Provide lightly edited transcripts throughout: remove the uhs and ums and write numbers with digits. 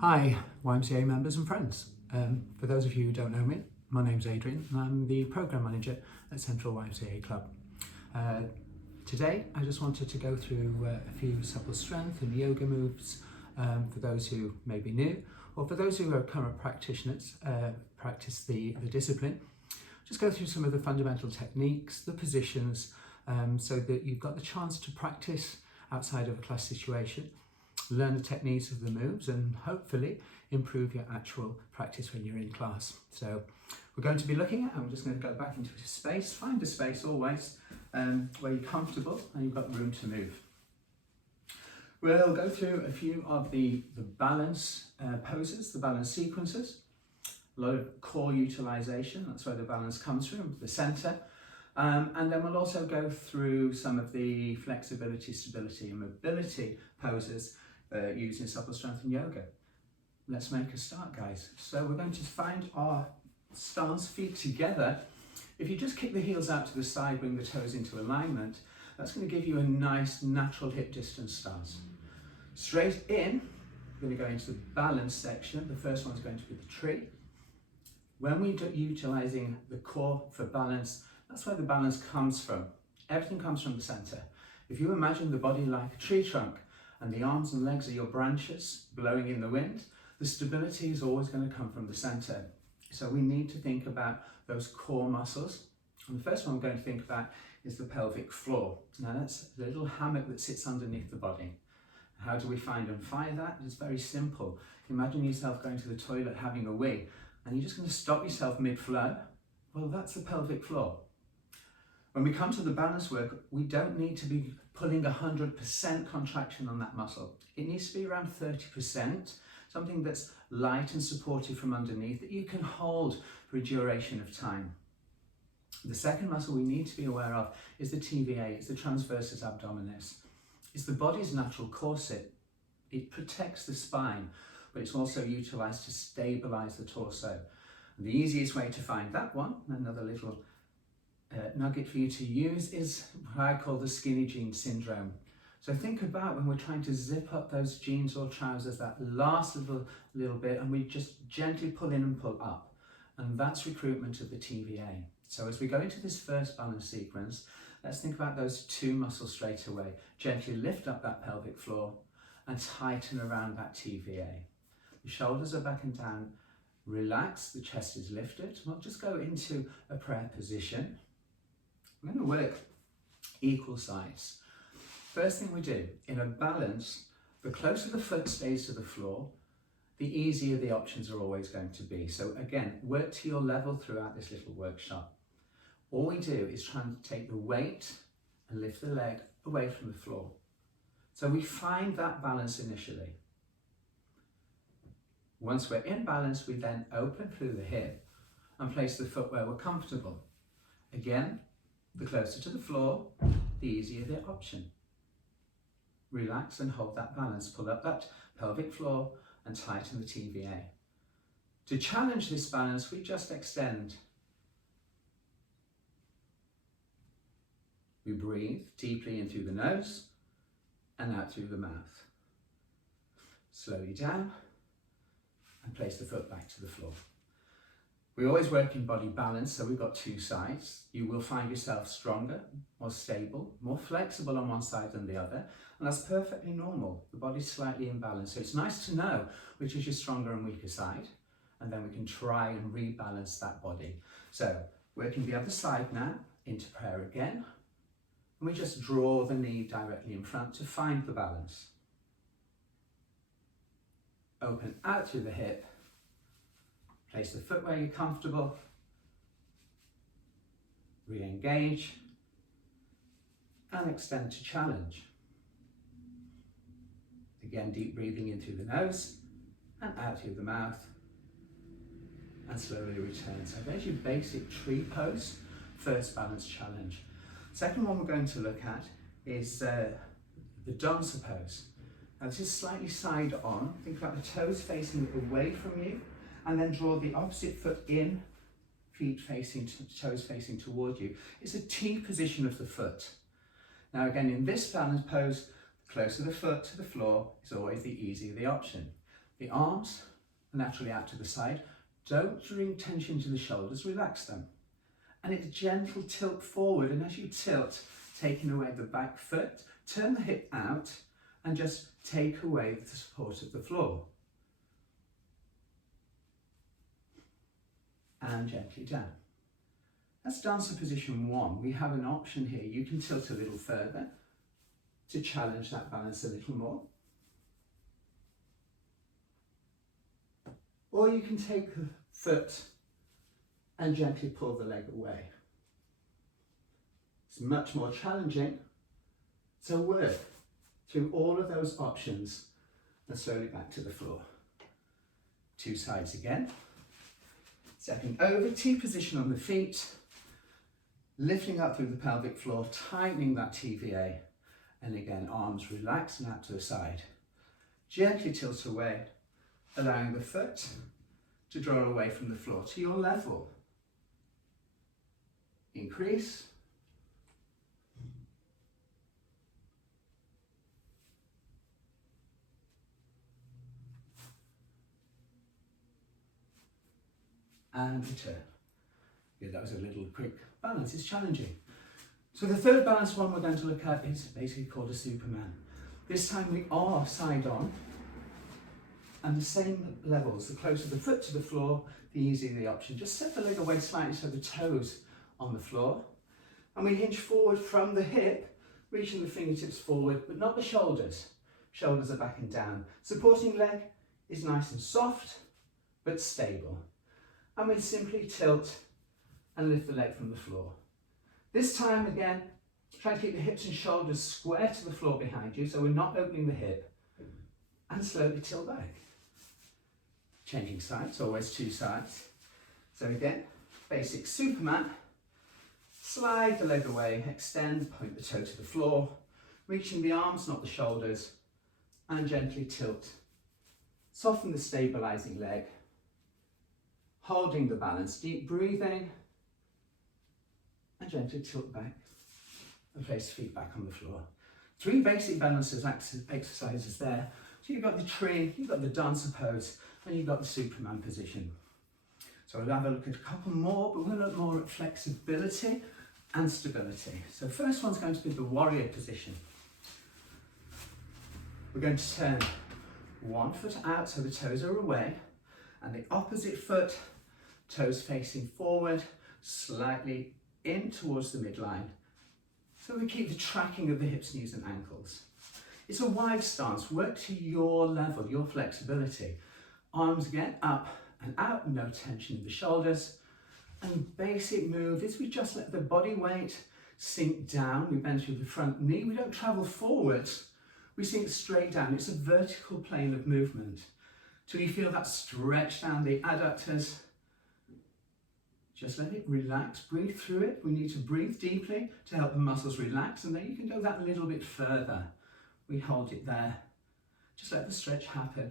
Hi, YMCA members and friends. For those of you who don't know me, my name's Adrian and I'm the Programme Manager at Central YMCA Club. Today I just wanted to go through a few supple strength and yoga moves for those who may be new, or for those who are current practitioners, practice the discipline. Just go through some of the fundamental techniques, the positions, so that you've got the chance to practice outside of a class situation, learn the techniques of the moves, and hopefully improve your actual practice when you're in class. So we're going to be looking at, I'm just going to go back into a space, find a space always where you're comfortable and you've got room to move. We'll go through a few of the balance poses, the balance sequences, a lot of core utilization, that's where the balance comes from, the center. And then we'll also go through some of the flexibility, stability and mobility poses used in supple strength and yoga. Let's make a start, guys. So we're going to find our stance, feet together. If you just kick the heels out to the side, bring the toes into alignment, that's going to give you a nice natural hip distance stance. Straight in, we're going to go into the balance section. The first one's going to be the tree. When we're utilizing the core for balance, that's where the balance comes from. Everything comes from the center. If you imagine the body like a tree trunk and the arms and legs are your branches blowing in the wind, the stability is always going to come from the center. So we need to think about those core muscles. And the first one we're going to think about is the pelvic floor. Now that's the little hammock that sits underneath the body. How do we find and fire that? It's very simple. Imagine yourself going to the toilet having a wee and you're just going to stop yourself mid-flow. Well, that's the pelvic floor. When we come to the balance work, we don't need to be pulling 100% contraction on that muscle. It needs to be around 30%, something that's light and supportive from underneath that you can hold for a duration of time. The second muscle we need to be aware of is the TVA, it's the transversus abdominis. It's the body's natural corset. It protects the spine, but it's also utilized to stabilize the torso. And the easiest way to find that one, another little nugget for you to use, is what I call the skinny jean syndrome. So think about when we're trying to zip up those jeans or trousers, that last little bit, and we just gently pull in and pull up. And that's recruitment of the TVA. So as we go into this first balance sequence, let's think about those two muscles straight away. Gently lift up that pelvic floor and tighten around that TVA. The shoulders are back and down. Relax, the chest is lifted. We'll just go into a prayer position. We're going to work equal sides. First thing we do, in a balance, the closer the foot stays to the floor, the easier the options are always going to be. So again, work to your level throughout this little workshop. All we do is try and take the weight and lift the leg away from the floor. So we find that balance initially. Once we're in balance, we then open through the hip and place the foot where we're comfortable. Again, the closer to the floor, the easier the option. Relax and hold that balance. Pull up that pelvic floor and tighten the TVA. To challenge this balance, we just extend. We breathe deeply in through the nose and out through the mouth. Slowly down and place the foot back to the floor. We always work in body balance, so we've got two sides. You will find yourself stronger, more stable, more flexible on one side than the other, and that's perfectly normal. The body's slightly imbalanced, so it's nice to know which is your stronger and weaker side, and then we can try and rebalance that body. So, working the other side now, into prayer again, and we just draw the knee directly in front to find the balance. Open out through the hip. Place the foot where you're comfortable. Re-engage. And extend to challenge. Again, deep breathing in through the nose and out through the mouth. And slowly return. So there's your basic tree pose, first balance challenge. Second one we're going to look at is the dancer pose. Now this is slightly side on. Think about the toes facing away from you, and then draw the opposite foot in, feet facing, toes facing toward you. It's a T position of the foot. Now again, in this balance pose, the closer the foot to the floor is always the easier the option. The arms are naturally out to the side. Don't bring tension to the shoulders, relax them. And it's gentle tilt forward, and as you tilt, taking away the back foot, turn the hip out and just take away the support of the floor. And gently down. That's dancer position 1. We have an option here. You can tilt a little further to challenge that balance a little more. Or you can take the foot and gently pull the leg away. It's much more challenging. So work through all of those options and slowly back to the floor. 2 sides again. Stepping over, T position on the feet, lifting up through the pelvic floor, tightening that TVA, and again, arms relaxed and out to the side. Gently tilt away, allowing the foot to draw away from the floor to your level. Increase. And return. Yeah, that was a little quick balance. It's challenging. So the third balance one we're going to look at is basically called a Superman. This time we are side on, and the same levels. The closer the foot to the floor, the easier the option. Just set the leg away slightly so the toes on the floor, and we hinge forward from the hip, reaching the fingertips forward, but not the shoulders. Shoulders are back and down. Supporting leg is nice and soft, but stable. And we simply tilt and lift the leg from the floor. This time again, try to keep the hips and shoulders square to the floor behind you, so we're not opening the hip, and slowly tilt back. Changing sides, always 2 sides. So again, basic Superman. Slide the leg away, extend, point the toe to the floor, reaching the arms, not the shoulders, and gently tilt. Soften the stabilizing leg, holding the balance, deep breathing, and gently tilt back and place feet back on the floor. 3 basic balances exercises there. So you've got the tree, you've got the dancer pose, and you've got the Superman position. So we'll have a look at a couple more, but we'll look more at flexibility and stability. So first one's going to be the warrior position. We're going to turn one foot out so the toes are away, and the opposite foot, toes facing forward, slightly in towards the midline. So we keep the tracking of the hips, knees and ankles. It's a wide stance, work to your level, your flexibility. Arms again up and out, no tension in the shoulders. And basic move is we just let the body weight sink down. We bend through the front knee, we don't travel forwards, we sink straight down. It's a vertical plane of movement. Till you feel that stretch down the adductors. Just let it relax, breathe through it. We need to breathe deeply to help the muscles relax, and then you can go that a little bit further. We hold it there. Just let the stretch happen.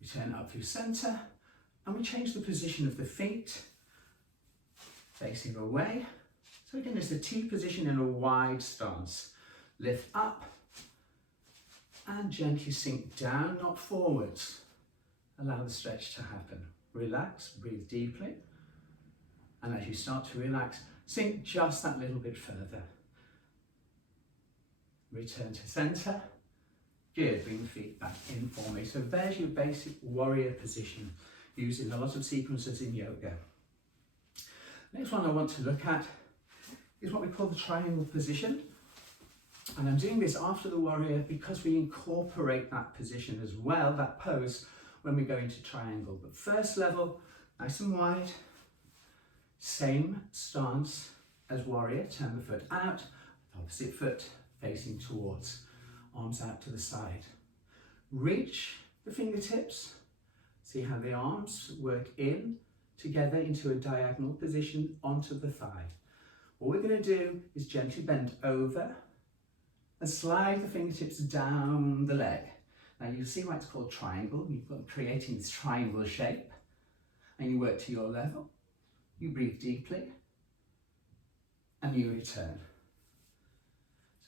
We turn up through center, and we change the position of the feet, facing away. So again, it's the T position in a wide stance. Lift up, and gently sink down, not forwards. Allow the stretch to happen. Relax, breathe deeply. And as you start to relax, sink just that little bit further. Return to center. Good, bring the feet back in for me. So there's your basic warrior position, used in a lot of sequences in yoga. Next one I want to look at is what we call the triangle position. And I'm doing this after the warrior because we incorporate that position as well, that pose, when we go into triangle. But first level, nice and wide. Same stance as warrior, turn the foot out, opposite foot facing towards, arms out to the side. Reach the fingertips, see how the arms work in together into a diagonal position onto the thigh. What we're going to do is gently bend over and slide the fingertips down the leg. Now you'll see why it's called triangle. You've got creating this triangle shape, and you work to your level. You breathe deeply, and you return.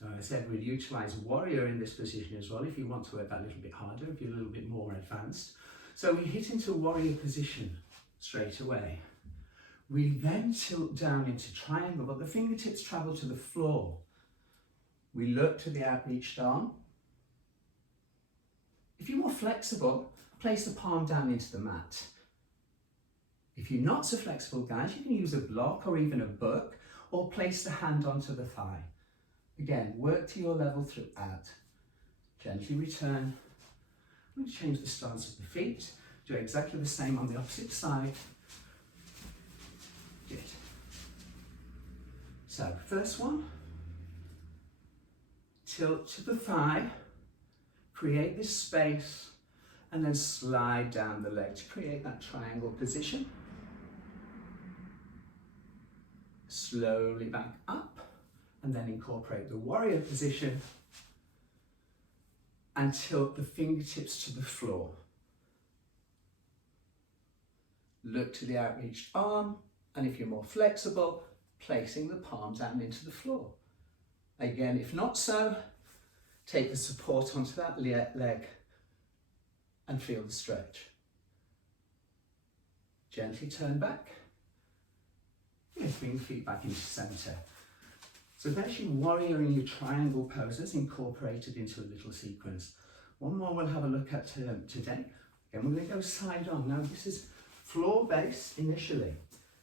So I said we'll utilise warrior in this position as well if you want to work that a little bit harder, if you're a little bit more advanced. So we hit into warrior position straight away. We then tilt down into triangle, but the fingertips travel to the floor. We look to the outreached arm. If you're more flexible, place the palm down into the mat. If you're not so flexible, guys, you can use a block or even a book, or place the hand onto the thigh. Again, work to your level throughout. Gently return. I'm going to change the stance of the feet. Do exactly the same on the opposite side. Good. So, first one. Tilt to the thigh. Create this space. And then slide down the leg to create that triangle position. Slowly back up. And then incorporate the warrior position. And tilt the fingertips to the floor. Look to the outreached arm, and if you're more flexible, placing the palm down into the floor. Again, if not so, take the support onto that leg and feel the stretch. Gently turn back. Bring the feet back into centre. So there's your warrior and your triangle poses incorporated into a little sequence. One more we'll have a look at today. Again, we're going to go side on. Now this is floor base initially.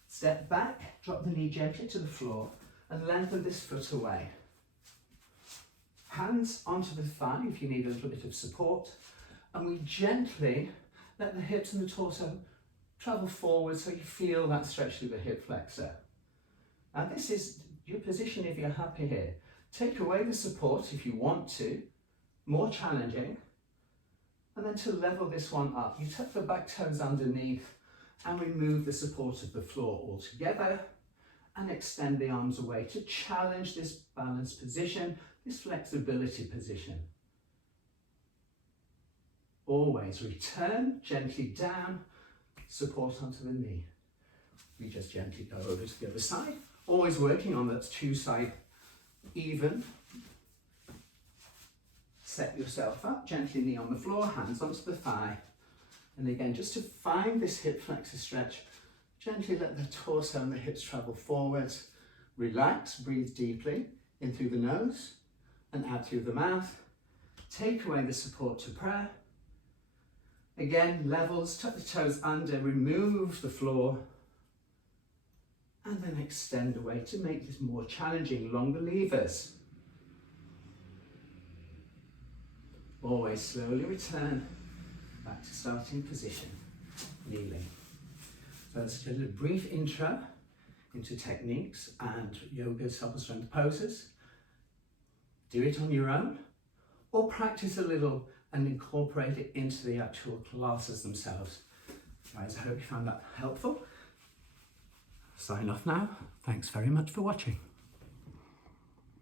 Step back, drop the knee gently to the floor and lengthen this foot away. Hands onto the thigh if you need a little bit of support. And we gently let the hips and the torso travel forward so you feel that stretch through the hip flexor. And this is your position if you're happy here. Take away the support if you want to, more challenging. And then to level this one up, you tuck the back toes underneath and remove the support of the floor altogether and extend the arms away to challenge this balanced position, this flexibility position. Always return gently down, support onto the knee. We just gently go over to the other side, always working on that two side even. Set yourself up, gently knee on the floor, hands onto the thigh. And again, just to find this hip flexor stretch, gently let the torso and the hips travel forwards. Relax, breathe deeply in through the nose and out through the mouth. Take away the support to prayer. Again, levels, tuck the toes under, remove the floor. And then extend away to make this more challenging, longer levers. Always slowly return back to starting position, kneeling. So that's just a brief intro into techniques and yoga supple strength poses. Do it on your own or practice a little and incorporate it into the actual classes themselves. Guys, I hope you found that helpful. Sign off now. Thanks very much for watching.